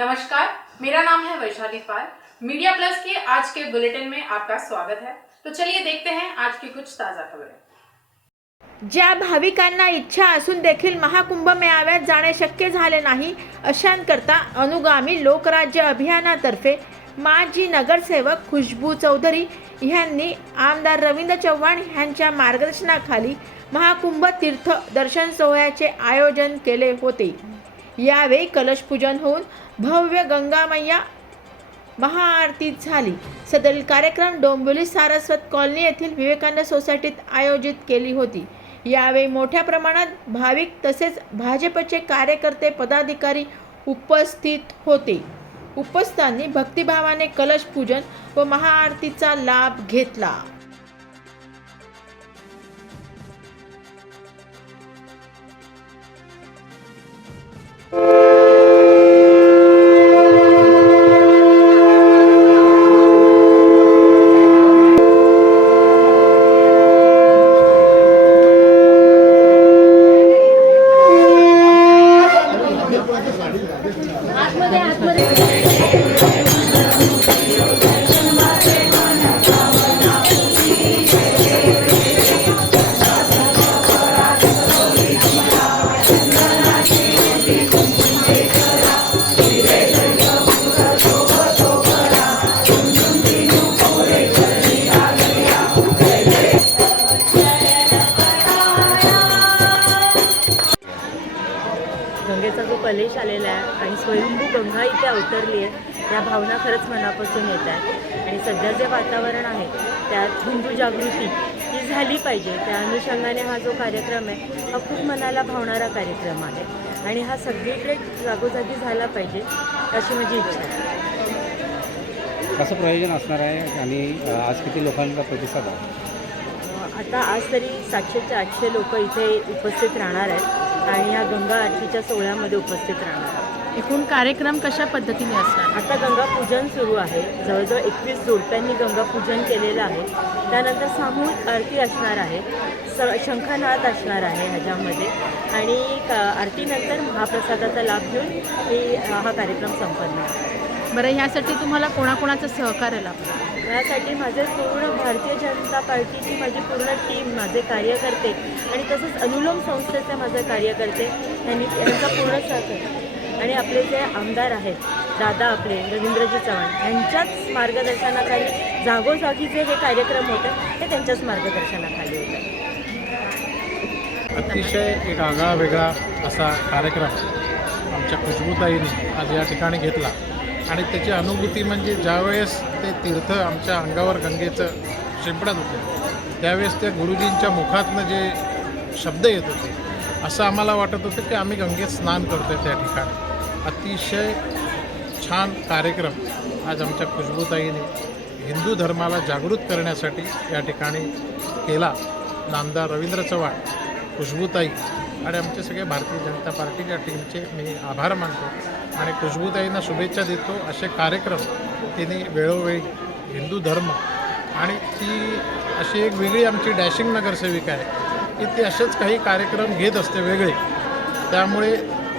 नमस्कार मेरा नाम है वैशाली पाल। मीडिया प्लस के आज के बुलेटिन में आपका स्वागत है। तो चलिए देखते हैं आज की कुछ ताज़ा खबरें। ज्या भाविकांना इच्छा असून देखील महाकुंभ मेळाव्यात जाणे शक्य झाले नाही अशांकरता अनुगामी लोकराज्य अभियानातर्फे माजी नगरसेवक खुशबू चौधरी यांनी आमदार रवींद्र चव्हाण यांच्या मार्गदर्शनाखाली महाकुंभ तीर्थ दर्शन सोहळ्याचे आयोजन केले होते. यावेळी कलशपूजन होऊन भव्य गंगामय्या महाआरती झाली. सदरील कार्यक्रम डोंबिवली सारस्वत कॉलनी येथील विवेकानंद सोसायटीत आयोजित केली होती. यावेळी मोठ्या प्रमाणात भाविक तसेच भाजपचे कार्यकर्ते पदाधिकारी उपस्थित होते. उपस्थांनी भक्तिभावाने कलशपूजन व महाआरतीचा लाभ घेतला. आतमध्ये आतमध्ये. कलेश आलेला आहे आणि स्वयंभू गंगा इथे अवतरली आहे. या भावना खरंच मनापासून येत आहेत. आणि सध्या जे वातावरण आहे त्यात हिंदू जागृती ही झाली पाहिजे. त्या अनुषंगाने हा जो कार्यक्रम आहे हा खूप मनाला भावणारा कार्यक्रम आहे. आणि हा सगळीकडे जागोजागी झाला पाहिजे अशी माझी इच्छा आहे. कसं प्रयोजन असणार आहे आणि आज किती लोकांचा प्रतिसाद आहे? आता आज तरी सातशे ते आठशे लोक इथे उपस्थित राहणार आहेत. आणि या गंगा आरतीच्या सोहळ्यामध्ये उपस्थित राहणार. एकूण कार्यक्रम कशा पद्धतीने असणार? आता गंगापूजन सुरू आहे. जवळजवळ एकवीस जोडप्यांनी गंगापूजन केलेलं आहे. त्यानंतर सामूहिक आरती असणार आहे. स शंखनाद असणार आहे ह्याच्यामध्ये. आणि क- आरतीनंतर महाप्रसादाचा लाभ घेऊन ही हा कार्यक्रम संपन्न आहे बरं ह्यासाठी तुम्हाला कोणाकोणाचं सहकार्य लाभलं यासाठी माझे पूर्ण भारतीय जनता पार्टीची माझी पूर्ण टीम माझे कार्यकर्ते आणि तसंच अनुलोम संस्थेचे माझे कार्यकर्ते यांनी यांचा पूर्ण सहकार्य. आणि आपले जे आमदार आहेत दादा आपले रवींद्रजी चव्हाण यांच्याच मार्गदर्शनाखाली जागोजागी जे हे कार्यक्रम होते ते त्यांच्याच मार्गदर्शनाखाली होते. अतिशय एक आगळा वेगळा असा कार्यक्रम आमच्या खुशबूताईने आज या ठिकाणी घेतला. आणि त्याची अनुभूती म्हणजे ज्यावेळेस ते तीर्थ आमच्या अंगावर गंगेचं शिंपडत होते त्यावेळेस त्या गुरुजींच्या मुखातनं जे शब्द येत होते असं आम्हाला वाटत होतं की आम्ही गंगेत स्नान करतो त्या ठिकाणी. अतिशय छान कार्यक्रम आज आमच्या खुशबूताईने हिंदू धर्माला जागृत करण्यासाठी या ठिकाणी केला. नामदार रवींद्र चव्हाण खुशबूताई आणि आमचे सगळे भारतीय जनता पार्टीच्या टीमचे मी आभार मानतो. आणि खुशबूताईंना शुभेच्छा देतो असे कार्यक्रम तिने वेळोवेळी हिंदू धर्म आणि ती अशी एक वेगळी आमची डॅशिंग नगरसेविका आहे. की ती असेच काही कार्यक्रम घेत असते वेगळे. त्यामुळे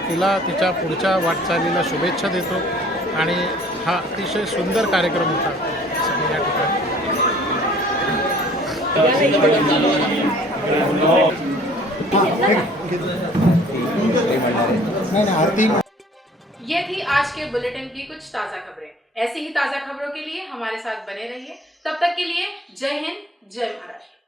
तिला तिच्या पुढच्या वाटचालीला शुभेच्छा देतो आणि हा अतिशय सुंदर कार्यक्रम होता. असं मी या ये थी आज के बुलेटिन की कुछ ताज़ा खबरें। ऐसी ही ताज़ा खबरों के लिए हमारे साथ बने रहिए। तब तक के लिए जय हिंद जय महाराष्ट्र।